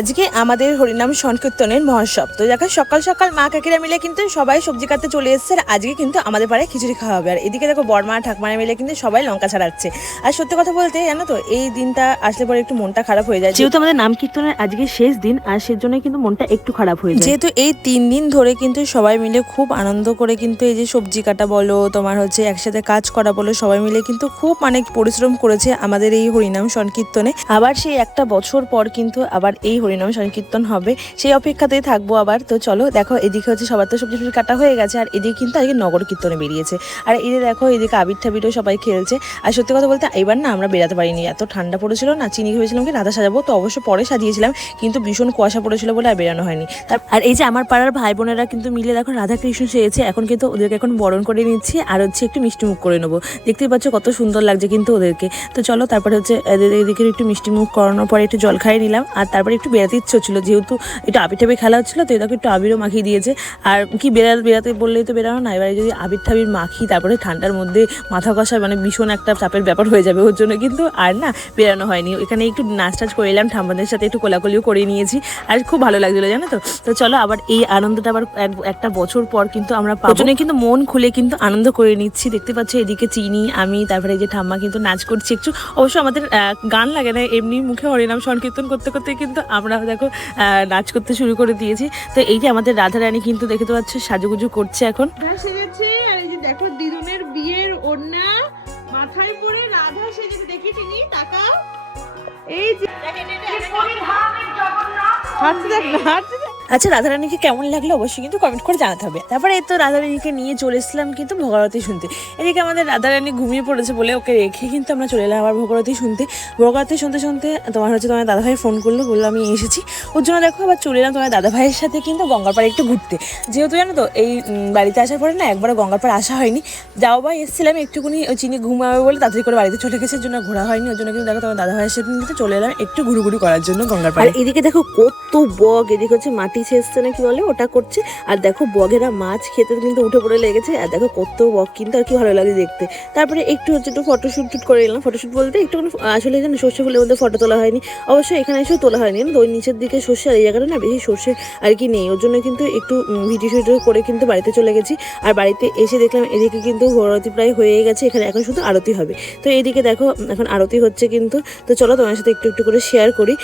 আজকে আমাদের হরিনাম সংকীর্তনের মহোৎসব। তো দেখো সকাল সকাল মা কাকিরা মিলে কিন্তু সবাই সবজি কাটতে চলে এসেছে। আর আজকে কিন্তু আমাদের পাড়ায় খিচুড়ি খাওয়া হবে। আর এদিকে দেখো বড়মা ঠাকমারা মিলে কিন্তু সবাই লঙ্কা ছাড়াচ্ছে। আর সত্যি কথা বলতে জানো তো, এই দিনটা আসলে পরে একটু মনটা খারাপ হয়ে যায়, যেহেতু আমাদের নাম কীর্তনের আজকে শেষ দিন, আর সেজন্য কিন্তু মনটা একটু খারাপ হয়ে যায়। যেহেতু এই 3 দিন ধরে কিন্তু সবাই মিলে খুব আনন্দ করে কিন্তু এই যে সবজি কাটা বলো, তোমার হচ্ছে একসাথে কাজ করা বলো, সবাই মিলে কিন্তু খুব মানে পরিশ্রম করেছে আমাদের এই হরিনাম সংকীর্তনে। আবার সেই একটা বছর পর কিন্তু আবার এই হরিনাম সংকীর্তন হবে, সেই অপেক্ষাতেই থাকবো আবার। তো চলো দেখো, এদিকে হচ্ছে সবার তো সবজি টবজি কাটা হয়ে গেছে, আর এদিকে কিন্তু আজকে নগর কীর্তনে বেরিয়েছে। আর এই যে দেখো এদিকে আবির ঠাবিরও সবাই খেলছে। আর সত্যি কথা বলতে এবার না আমরা বেরাতে পারিনি, এত ঠান্ডা পড়েছিল না। চিনি ভেবেছিলাম কি রাধা সাজাবো, তো অবশ্য পরে সাজিয়েছিলাম, কিন্তু ভীষণ কুয়াশা পড়েছিল বলে আর বেরানো হয়নি। আর এই যে আমার পাড়ার ভাই বোনেরা কিন্তু মিলে দেখো রাধা কৃষ্ণ সেজেছে। এখন কিন্তু ওদেরকে এখন বরণ করে নিচ্ছি, আর হচ্ছে একটু মিষ্টি মুখ করে নেবো। দেখতেই পাচ্ছ কত সুন্দর লাগছে কিন্তু ওদেরকে। তো চলো তারপরে হচ্ছে এদিকে একটু মিষ্টি মুখ করানোর পরে একটু জল খাইয়ে নিলাম। আর তারপরে একটু বেরাতে ইচ্ছে হচ্ছিলো, যেহেতু একটু আবির ঠাবির খেলা হচ্ছিলো, তো এটাকে একটু আবিরও মাখিয়ে দিয়েছে। আর কি বেরাতে বললেই তো বেরানো না, এবারে যদি আবির ঠাবির মাখি তারপরে ঠান্ডার মধ্যে মাথা কষা মানে ভীষণ একটা চাপের ব্যাপার হয়ে যাবে ওর জন্য, কিন্তু আর না বেরানো হয়নি। এখানে একটু নাচ টাচ করে এলাম, ঠাম্মাদের সাথে একটু কোলাকুলিও করে নিয়েছি, আর খুব ভালো লাগছিলো জানো তো। তো চলো আবার এই আনন্দটা আবার একটা বছর পর কিন্তু আমরা পাবো, কিন্তু মন খুলে কিন্তু আনন্দ করে নিচ্ছি। দেখতে পাচ্ছ এদিকে চিনি, আমি, তারপরে এই যে ঠাম্মা কিন্তু নাচ করছি একটু। অবশ্য আমাদের গান লাগে না, এমনি মুখে হরিনাম সংকীর্তন করতে করতে কিন্তু আমরা দেখো নাচ করতে শুরু করে দিয়েছি। তো এই যে আমাদের রাধা রানী কিন্তু দেখতে পাচ্ছ সাজুগুজু করছে এখন। সেজেছে, আর এই যে দেখো দিদুনের বিয়ের ওড়না মাথায় পরে রাধা সেজেছে। দেখি চিনি তাকাও, এই যে হাঁটতে দেখ না, হাঁটতে দেখ। আচ্ছা, রাধারানীকে কেমন লাগলো অবশ্যই কিন্তু কমেন্ট করে জানাতে হবে। তারপরে এই তো রাধারানীকে নিয়ে চলে এসেছিলাম কিন্তু ভোগারতি শুনতে। এদিকে আমাদের রাধারানী ঘুমিয়ে পড়েছে বলে ওকে রেখে কিন্তু আমরা চলে এলাম আবার ভোগারতি শুনতে। ভোগারতি শুনতে শুনতে তোমার হচ্ছে তোমার দাদাভাই ফোন করলো, বললো আমি এসেছি। ওর জন্য দেখো আবার চলে এলাম তোমার দাদাভাইয়ের সাথে কিন্তু গঙ্গার পাড়ে একটু ঘুরতে। যেহেতু জানো তো এই বাড়িতে আসার পরে না একবারও গঙ্গার পাড়ে আসা হয়নি। যাও বা এসেছিলাম একটুকুনি, চিনি ঘুমাবে বলে তাড়াতাড়ি করে বাড়িতে চলে গেছে, জন্য ঘোরা হয়নি। ওর জন্য কিন্তু দেখো তোমার দাদাভাইয়ের সাথে কিন্তু চলে এলাম একটু ঘুরুঘুরি করার জন্য গঙ্গার পাড়ে। এদিকে দেখো কত বগ, এদিকে হচ্ছে মাটি ছেঁচছে না কি বলে ওটা করছে। আর দেখো বগেরা মাছ খেতে কিন্তু উঠে পড়ে লেগেছে। আর দেখো কত বগ কিন্তু, আর কি ভালো লাগে দেখতে। তারপরে একটু হচ্ছে একটু ফটোশুট করে এলাম। ফটোশুট বলতে একটু আসলে যেন সর্ষে ফুলের মধ্যে ফটো তোলা হয়নি, অবশ্যই এখানে এসেও তোলা হয়নি। তো ওই নিচের দিকে সর্ষে, আর এই জায়গাটা না বেশি সর্ষে আর কি নেই, ওর জন্য কিন্তু একটু ভিডিও শুডিও করে কিন্তু বাড়িতে চলে গেছি। আর বাড়িতে এসে দেখলাম এদিকে কিন্তু ভোরআরতি প্রায় হয়ে গেছে, এখানে এখন শুধু আরতি হবে। তো এইদিকে দেখো এখন আরতি হচ্ছে কিন্তু। তো চলো তোমার সাথে একটু একটু করে শেয়ার করি।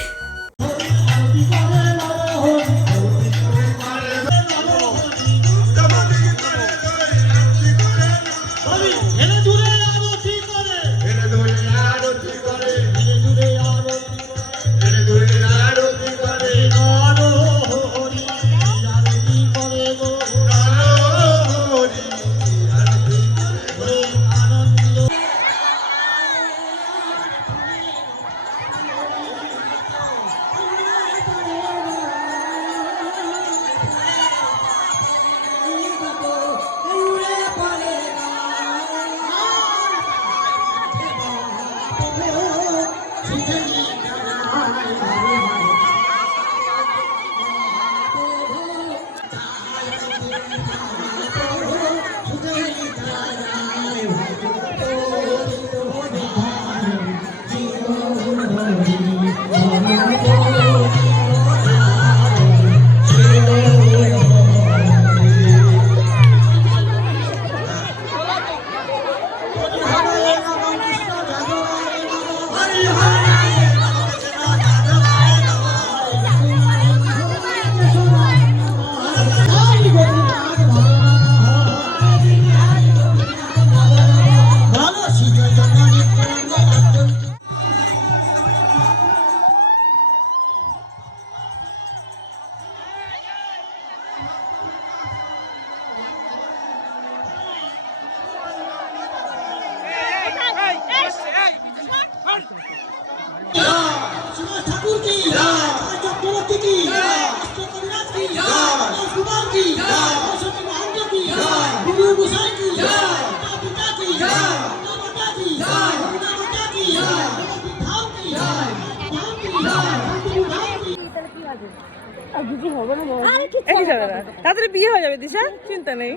তাড়াতাড়ি বিয়ে হয়ে যাবে দিশা, চিন্তা নেই।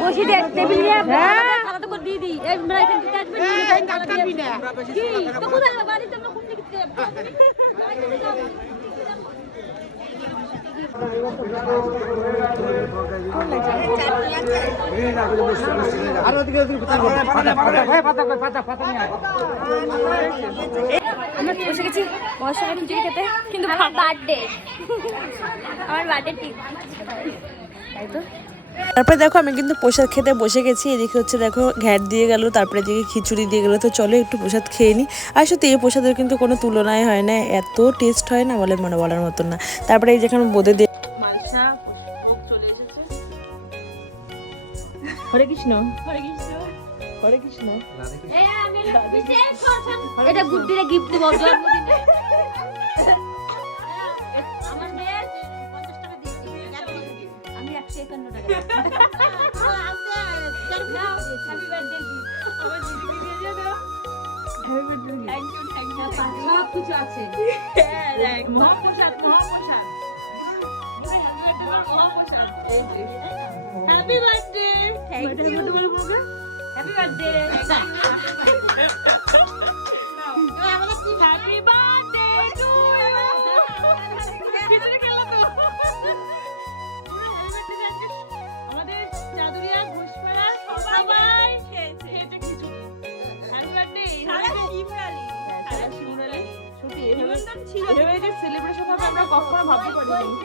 বসি দে টেবিল নিয়ে খাওয়া করে দিয়ে দিই এই আমরা এখান থেকে আসবে কাটবি না কি তো কোথায় বাড়িতে আমরা কোন দিকে আমরা বসে গেছি বর্ষা খিচুড়ি খেতে কিন্তু বার্থডে আমার বার্থডে ঠিক তাই তো। তারপরে দেখো আমি কিন্তু প্রসাদ খেতে বসে গেছি। এদিকে হচ্ছে দেখো ঘ্যাট দিয়ে গেল, তারপরে এদিকে খিচুড়ি দিয়ে গেলো। তো চলো একটু প্রসাদ খেয়ে নিই। আর সত্যি এই প্রসাদের কিন্তু কোনো তুলনায় হয় না, এত টেস্ট হয় না বলে মনে বলার মতন না। তারপরে এই যেখানে বোঁদে দিয়ে মালসা ভোগ চলে এসেছে। হরে কৃষ্ণ হরে কৃষ্ণ। হরে কৃষ্ণ। এই আমি বিশেষ করছেন এটা গুড্ডিরে গিফট দেব জন্মদিনে আমার মেয়ে 50 টাকা দিয়েছি আমি 151 টাকা হ্যাপি বার্থডে আমার দিদিকে দিয়ে দাও। Happy birthday. Thank you thank you. সব কিছু আছে হ্যাঁ দেখ মহাপ্রসাদ মহাপ্রসাদ। মহাপ্রসাদ। Happy birthday. Thank you. Happy birthday happy birthday to you. ভিতরে গেল তো। আমাদের চাদুরিয়া ঘোষপাড়া সবাই খেয়েছে খিচুড়ি। Happy birthday. সারা শিমরালি। সারা শিমরালি। সত্যি এভাবে যে সেলিব্রেশন হবে আমরা কখনো ভাবতে পারিনি।